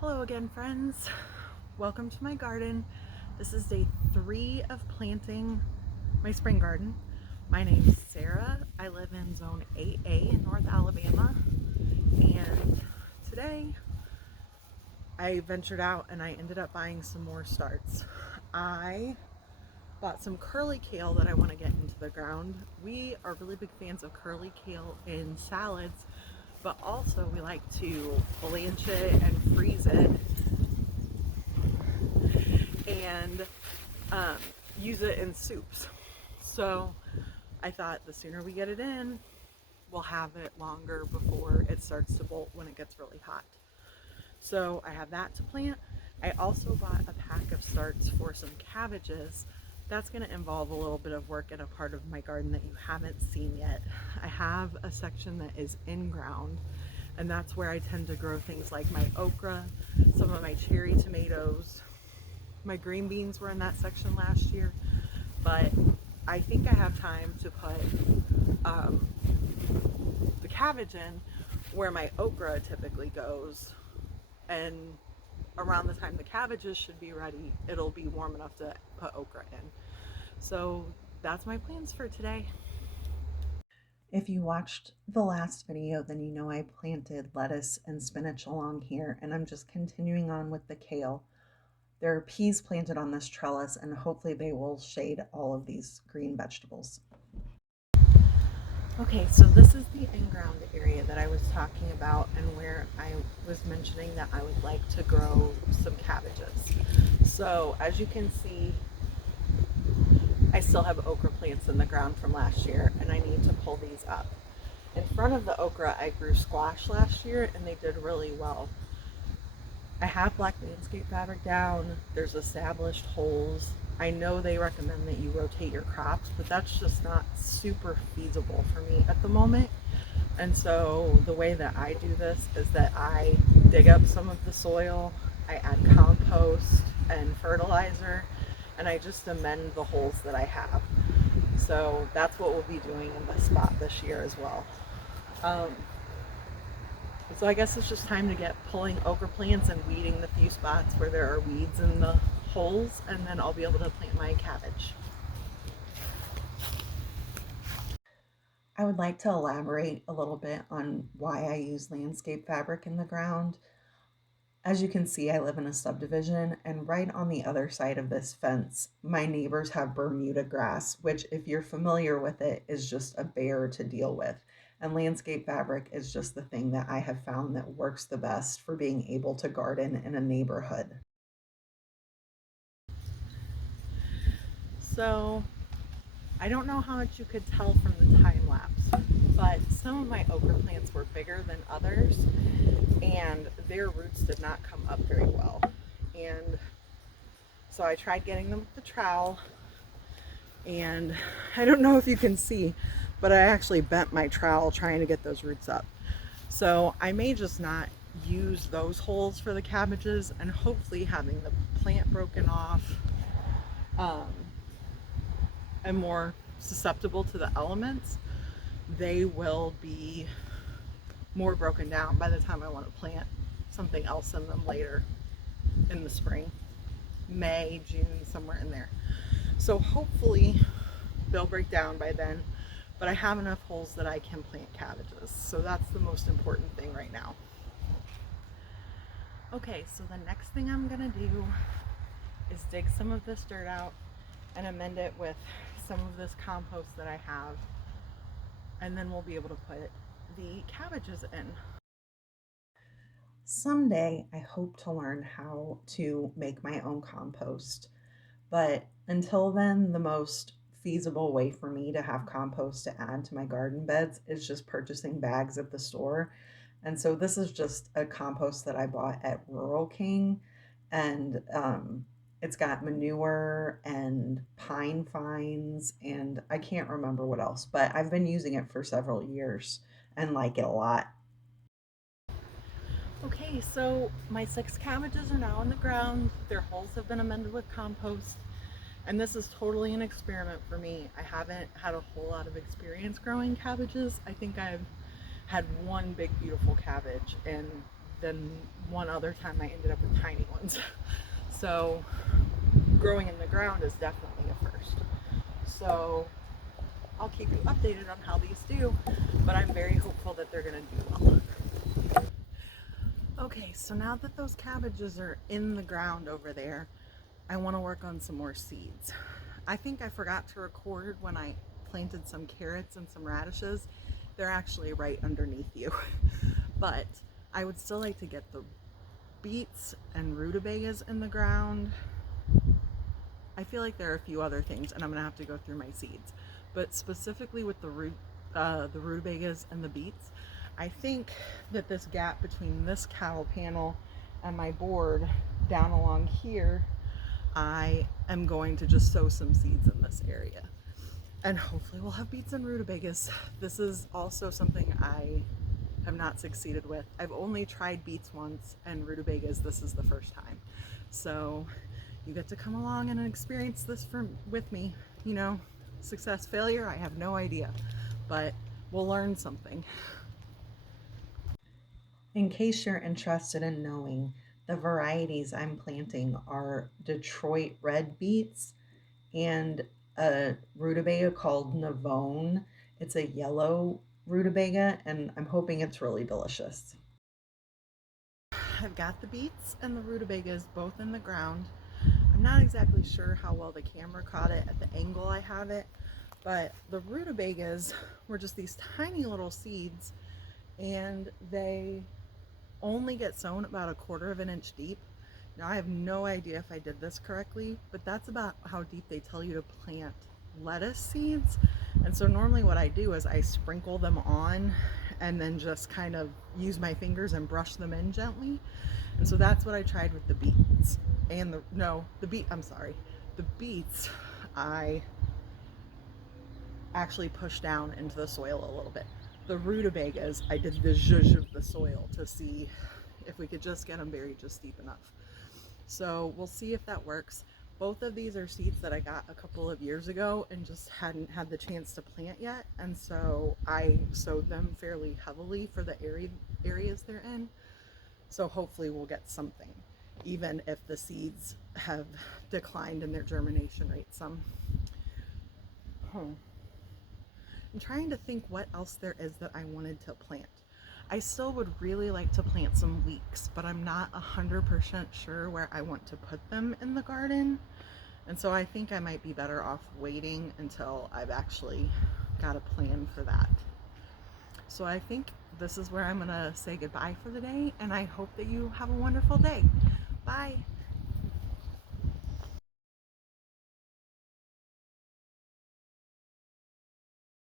Hello again, friends. Welcome to my garden. This is day 3 of planting my spring garden. My name is Sarah. I live in zone 8A in North Alabama, and today I ventured out and I ended up buying some more starts. I bought some curly kale that I want to get into the ground. We are really big fans of curly kale in salads, but also we like to blanch it and freeze it and use it in soups. So I thought the sooner we get it in, we'll have it longer before it starts to bolt when it gets really hot. So I have that to plant. I also bought a pack of starts for some cabbages. That's going to involve a little bit of work in a part of my garden that you haven't seen yet. I have a section that is in ground, and that's where I tend to grow things like my okra, some of my cherry tomatoes. My green beans were in that section last year, but I think I have time to put the cabbage in where my okra typically goes, and around the time the cabbages should be ready, it'll be warm enough to put okra in. So that's my plans for today. If you watched the last video, then you know I planted lettuce and spinach along here, and I'm just continuing on with the kale. There are peas planted on this trellis, and hopefully they will shade all of these green vegetables. Okay, so this is the in-ground area that I was talking about and where I was mentioning that I would like to grow some cabbages. So as you can see, I still have okra plants in the ground from last year, and I need to pull these up. In front of the okra, I grew squash last year, and they did really well. I have black landscape fabric down. There's established holes. I know they recommend that you rotate your crops, but that's just not super feasible for me at the moment. And so the way that I do this is that I dig up some of the soil, I add compost and fertilizer, and I just amend the holes that I have. So that's what we'll be doing in this spot this year as well. So I guess it's just time to get pulling okra plants and weeding the few spots where there are weeds in the holes, and then I'll be able to plant my cabbage. I would like to elaborate a little bit on why I use landscape fabric in the ground. As you can see, I live in a subdivision, and right on the other side of this fence, my neighbors have Bermuda grass, which, if you're familiar with it, is just a bear to deal with. And landscape fabric is just the thing that I have found that works the best for being able to garden in a neighborhood. So I don't know how much you could tell from the time lapse, but some of my okra plants were bigger than others, and their roots did not come up very well. And so I tried getting them with the trowel, and I don't know if you can see, but I actually bent my trowel trying to get those roots up. So I may just not use those holes for the cabbages, and hopefully having the plant broken off and more susceptible to the elements, they will be more broken down by the time I want to plant something else in them later in the spring, May, June, somewhere in there. So hopefully they'll break down by then, but I have enough holes that I can plant cabbages. So that's the most important thing right now. Okay, so the next thing I'm gonna do is dig some of this dirt out and amend it with some of this compost that I have, and then we'll be able to put the cabbages in. Someday I hope to learn how to make my own compost, but until then, the most feasible way for me to have compost to add to my garden beds is just purchasing bags at the store. And so this is just a compost that I bought at Rural King, and it's got manure and pine fines, and I can't remember what else, but I've been using it for several years and like it a lot. Okay, so my 6 cabbages are now in the ground. Their holes have been amended with compost, and this is totally an experiment for me. I haven't had a whole lot of experience growing cabbages. I think I've had one big beautiful cabbage, and then one other time I ended up with tiny ones. So growing in the ground is definitely a first. So I'll keep you updated on how these do, but I'm very hopeful that they're gonna do well. Okay, so now that those cabbages are in the ground over there, I want to work on some more seeds. I think I forgot to record when I planted some carrots and some radishes. They're actually right underneath you. But I would still like to get the beets and rutabagas in the ground. I feel like there are a few other things, and I'm gonna have to go through my seeds. But specifically with the rutabagas and the beets, I think that this gap between this cowl panel and my board down along here, I am going to just sow some seeds in this area. And hopefully we'll have beets and rutabagas. This is also something I have not succeeded with. I've only tried beets once, and rutabagas, this is the first time. So you get to come along and experience this with me. You know, success, failure, I have no idea, but we'll learn something. In case you're interested in knowing, the varieties I'm planting are Detroit red beets and a rutabaga called Navone. It's a yellow rutabaga, and I'm hoping it's really delicious. I've got the beets and the rutabagas both in the ground. I'm not exactly sure how well the camera caught it at the angle I have it, but the rutabagas were just these tiny little seeds, and they only get sown about 1/4 of an inch deep. Now I have no idea if I did this correctly, but that's about how deep they tell you to plant lettuce seeds. And so normally what I do is I sprinkle them on and then just kind of use my fingers and brush them in gently. And so that's what I tried with the beets. And the beets I actually pushed down into the soil a little bit. The rutabagas, I did the zhuzh of the soil to see if we could just get them buried just deep enough. So we'll see if that works. Both of these are seeds that I got a couple of years ago and just hadn't had the chance to plant yet. And so I sowed them fairly heavily for the areas they're in. So hopefully we'll get something, even if the seeds have declined in their germination rate some. I'm trying to think what else there is that I wanted to plant. I still would really like to plant some leeks, but I'm not 100% sure where I want to put them in the garden. And so I think I might be better off waiting until I've actually got a plan for that. So I think this is where I'm gonna say goodbye for the day, and I hope that you have a wonderful day. Bye.